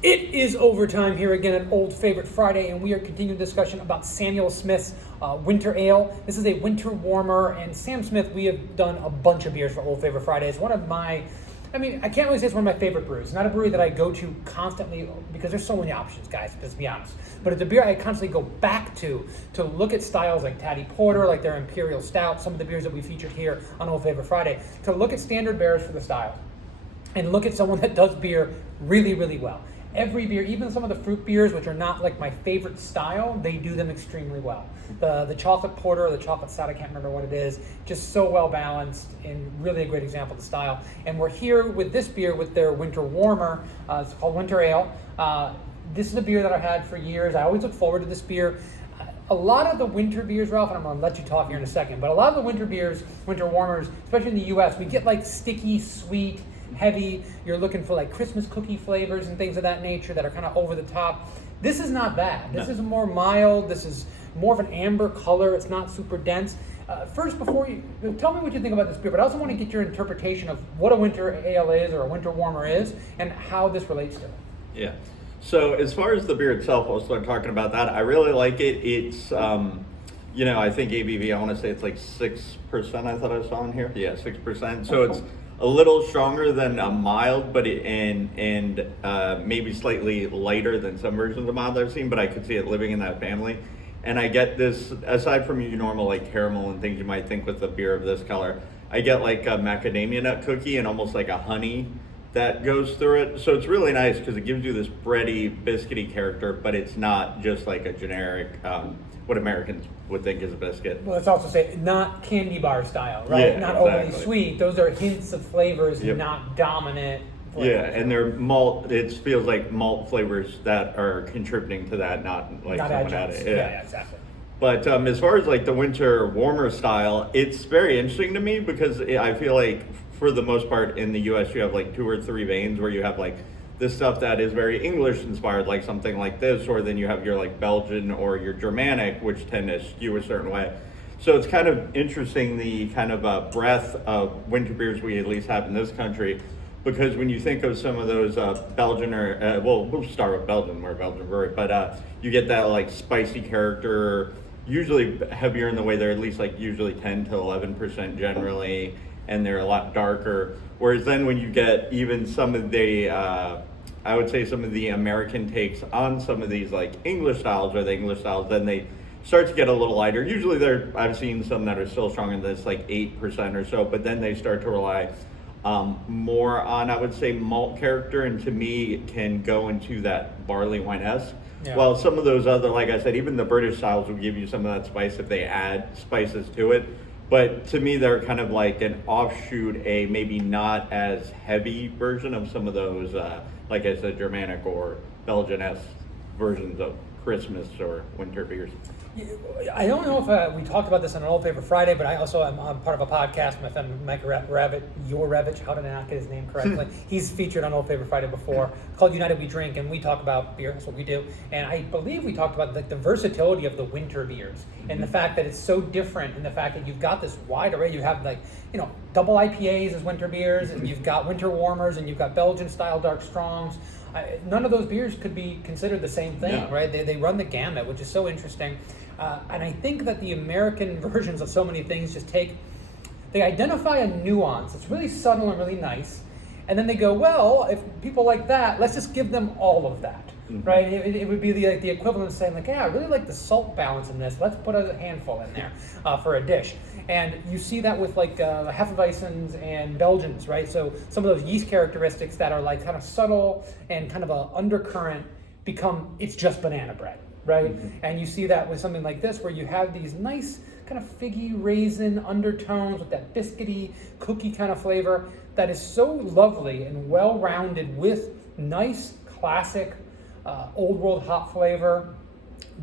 It is overtime here again at Old Favorite Friday, and we are continuing discussion about Samuel Smith's Winter Ale. This is a winter warmer, and Sam Smith, we have done a bunch of beers for Old Favorite Friday. It's one of my, I can't really say it's one of my favorite brews. It's not a brewery that I go to constantly because there's so many options, guys, let's be honest. But it's a beer I constantly go back to look at styles like Taddy Porter, like their Imperial Stout, some of the beers that we featured here on Old Favorite Friday, to look at standard bearers for the style and look at someone that does beer really, really well. Every beer, even some of the fruit beers, which are not like my favorite style, they do them extremely well. The chocolate porter or the chocolate stout, I can't remember what it is, just so well balanced and really a great example of the style. And we're here with this beer with their winter warmer. It's called Winter Ale. This is a beer that I've had for years. I always look forward to this beer. A lot of the winter beers, Ralph, and I'm going to let you talk here in a second, but a lot of the winter beers, winter warmers, especially in the U.S., we get like sticky, sweet, heavy. You're looking for like Christmas cookie flavors and things of that nature that are kind of over the top. This is not that. This is more mild. This is more of an amber color. It's not super dense. First, before you tell me what you think about this beer, but I also want to get your interpretation of what a winter ale is or a winter warmer is and how this relates to it. Yeah. So as far as the beer itself, I'll start talking about that. I really like it. It's I think ABV, I want to say it's like 6%. I thought I saw in here. Yeah, 6%. So it's a little stronger than a mild, but maybe slightly lighter than some versions of mild I've seen, but I could see it living in that family. And I get this, aside from your normal like caramel and things you might think with a beer of this color, I get like a macadamia nut cookie and almost like a honey that goes through it. So it's really nice because it gives you this bready, biscuity character, but it's not just like a generic, what Americans would think is a biscuit. Well, let's also say not candy bar style, right? Yeah, not exactly. overly sweet. Those are hints of flavors, not dominant flavors. Yeah, and they're malt. It feels like malt flavors that are contributing to that, not like not someone adjuncts. added. Yeah, exactly. But as far as like the winter warmer style, it's very interesting to me because I feel like for the most part in the U.S. you have like 2 or 3 veins where you have like this stuff that is very English inspired, like something like this, or then you have your like Belgian or your Germanic, which tend to skew a certain way. So it's kind of interesting the kind of breadth of winter beers we at least have in this country, because when you think of some of those Belgian or, we'll start with Belgian, we're a Belgian brewery, but you get that like spicy character, usually heavier in the way they're at least like usually 10 to 11% generally, and they're a lot darker. Whereas then when you get even some of the, I would say some of the American takes on some of these like English styles or the English styles, then they start to get a little lighter. Usually I've seen some that are still strong in this like 8% or so, but then they start to rely more on, I would say, malt character, and to me it can go into that barley wine-esque. Yeah. While some of those other, like I said, even the British styles will give you some of that spice if they add spices to it. But to me, they're kind of like an offshoot, a maybe not as heavy version of some of those, like I said, Germanic or Belgian-esque versions of Christmas or winter beers. I don't know if we talked about this on an Old Favorite Friday, but I also am part of a podcast with my friend Mike Ravitch, how did I not get his name correctly? He's featured on Old Favorite Friday before, called United We Drink, and we talk about beer. That's what we do. And I believe we talked about like the versatility of the winter beers and the fact that it's so different, and the fact that you've got this wide array. You have like, double IPAs as winter beers, and you've got winter warmers, and you've got Belgian style dark strongs. None of those beers could be considered the same thing, right? They run the gamut, which is so interesting. And I think that the American versions of so many things just they identify a nuance. It's really subtle and really nice. And then they go, well, if people like that, let's just give them all of that, right? It would be the equivalent of saying like, yeah, I really like the salt balance in this. Let's put a handful in there for a dish. And you see that with like Hefeweizens and Belgians, right? So some of those yeast characteristics that are like kind of subtle and kind of a undercurrent it's just banana bread, right? And you see that with something like this where you have these nice kind of figgy raisin undertones with that biscuity cookie kind of flavor that is so lovely and well-rounded with nice classic old world hop flavor,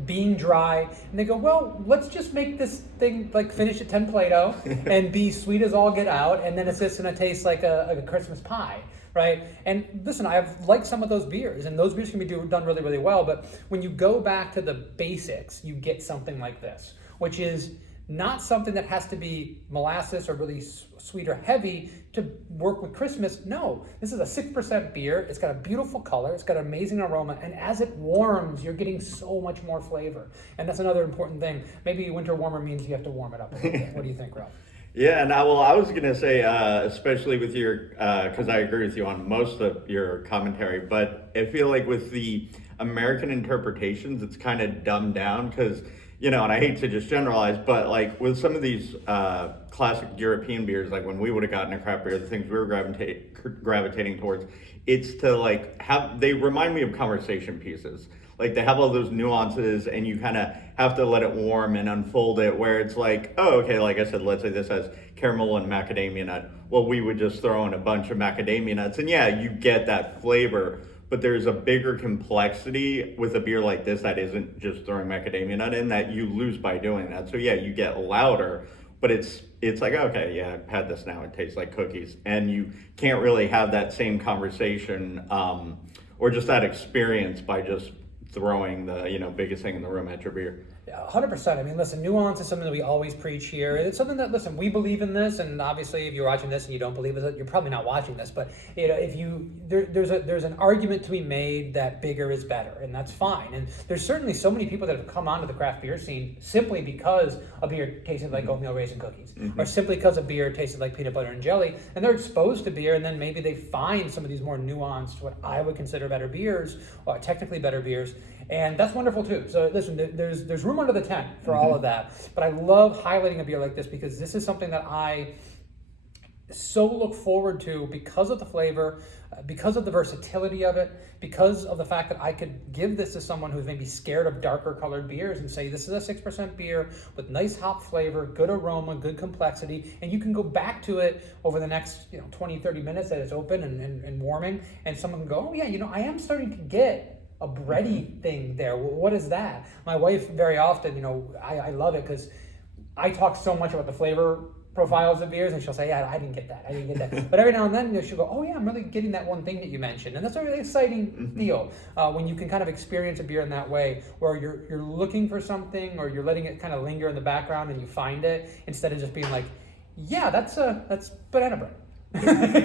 being dry. And they go, well, let's just make this thing like finish at 10 Play-Doh and be sweet as all get out, and then it's just going to taste like a Christmas pie. Right? And listen, I've liked some of those beers, and those beers can be done really, really well, but when you go back to the basics, you get something like this, which is not something that has to be molasses or really sweet or heavy to work with Christmas. No, this is a 6% beer. It's got a beautiful color. It's got an amazing aroma. And as it warms, you're getting so much more flavor. And that's another important thing. Maybe winter warmer means you have to warm it up a little bit. What do you think, Ralph? Yeah, and I was gonna say, especially with your, because I agree with you on most of your commentary, but I feel like with the American interpretations, it's kind of dumbed down because, and I hate to just generalize, but like with some of these classic European beers, like when we would have gotten a craft beer, the things we were gravitating towards, it's to like they remind me of conversation pieces. Like they have all those nuances and you kind of have to let it warm and unfold it where it's like, oh, okay, like I said, let's say this has caramel and macadamia nut. Well, we would just throw in a bunch of macadamia nuts and yeah, you get that flavor, but there's a bigger complexity with a beer like this that isn't just throwing macadamia nut in that you lose by doing that. So yeah, you get louder, but it's like, okay, yeah, I've had this now, it tastes like cookies. And you can't really have that same conversation or just that experience by just throwing the biggest thing in the room at your beer. Yeah, 100%. I mean, listen, nuance is something that we always preach here. It's something that, listen, we believe in this, and obviously, if you're watching this and you don't believe it, you're probably not watching this. But if there's an argument to be made that bigger is better, and that's fine. And there's certainly so many people that have come onto the craft beer scene simply because a beer tasted like oatmeal raisin cookies, or simply because a beer tasted like peanut butter and jelly, and they're exposed to beer, and then maybe they find some of these more nuanced, what I would consider better beers, or technically better beers. And that's wonderful too. So listen, there's room under the tent for all of that. But I love highlighting a beer like this because this is something that I so look forward to because of the flavor, because of the versatility of it, because of the fact that I could give this to someone who's maybe scared of darker colored beers and say, this is a 6% beer with nice hop flavor, good aroma, good complexity, and you can go back to it over the next 20, 30 minutes that it's open and warming, and someone can go, oh yeah, I am starting to get a bready thing there. What is that? My wife very often, I love it because I talk so much about the flavor profiles of beers and she'll say, yeah, I didn't get that. But every now and then she'll go, oh yeah, I'm really getting that one thing that you mentioned. And that's a really exciting deal when you can kind of experience a beer in that way where you're looking for something or you're letting it kind of linger in the background and you find it instead of just being like, yeah, that's banana bread.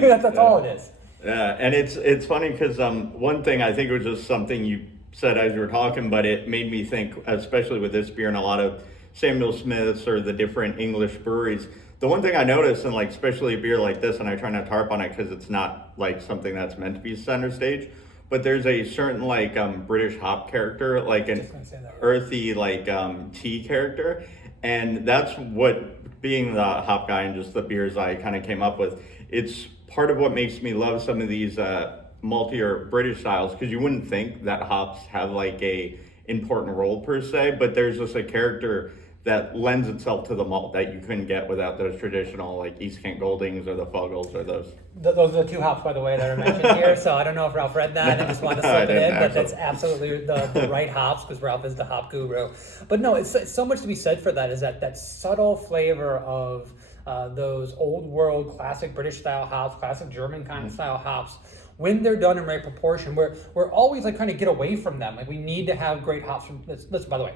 that's all it is. Yeah, and it's funny because one thing I think it was just something you said as you were talking, but it made me think, especially with this beer and a lot of Samuel Smiths or the different English breweries. The one thing I noticed, and like especially a beer like this, and I try not to harp on it because it's not like something that's meant to be center stage, but there's a certain like British hop character, like an earthy like tea character, and that's what being the hop guy and just the beers I kind of came up with. It's part of what makes me love some of these malty or British styles because you wouldn't think that hops have like a important role per se, but there's just a character that lends itself to the malt that you couldn't get without those traditional like East Kent Goldings or the Fuggles or those. Those are the two hops, by the way, that are mentioned here. So I don't know if Ralph read that. I just wanted to slip it in, but that's absolutely the right hops because Ralph is the hop guru. But no, it's so much to be said for that. Is that subtle flavor of those old world classic British style hops, classic German kind of style hops. When they're done in right proportion, we're always like trying to get away from them. Like we need to have great hops from. Let's by the way.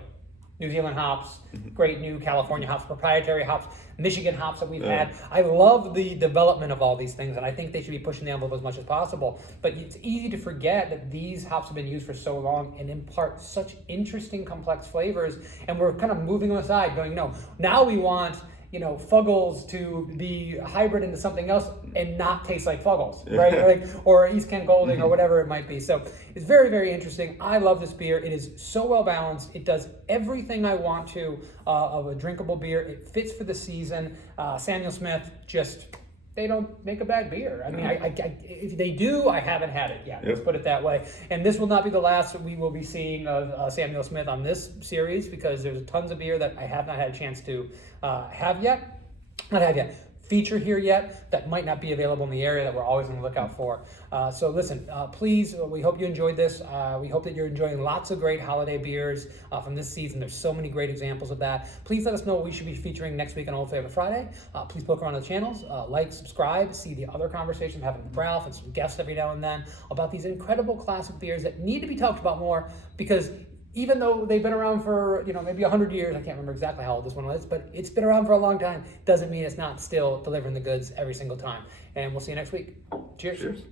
New Zealand hops, great new California hops, proprietary hops, Michigan hops that we've had. I love the development of all these things, and I think they should be pushing the envelope as much as possible. But it's easy to forget that these hops have been used for so long and impart such interesting, complex flavors, and we're kind of moving on the side, going, no, now we want Fuggles to be hybrid into something else and not taste like Fuggles, right? or East Kent Golding or whatever it might be. So it's very, very interesting. I love this beer. It is so well balanced. It does everything I want to of a drinkable beer. It fits for the season. Samuel Smith they don't make a bad beer. I mean, if they do, I haven't had it yet. Let's put it that way. And this will not be the last that we will be seeing of Samuel Smith on this series because there's tons of beer that I have not had a chance to feature here yet that might not be available in the area that we're always on the lookout for. So listen, please, we hope you enjoyed this. We hope that you're enjoying lots of great holiday beers from this season. There's so many great examples of that. Please let us know what we should be featuring next week on Old Favorite Friday. Please poke around the channels, like, subscribe, see the other conversations we're having with Ralph and some guests every now and then about these incredible classic beers that need to be talked about more because even though they've been around for, maybe 100 years, I can't remember exactly how old this one was, but it's been around for a long time, doesn't mean it's not still delivering the goods every single time. And we'll see you next week. Cheers. Cheers.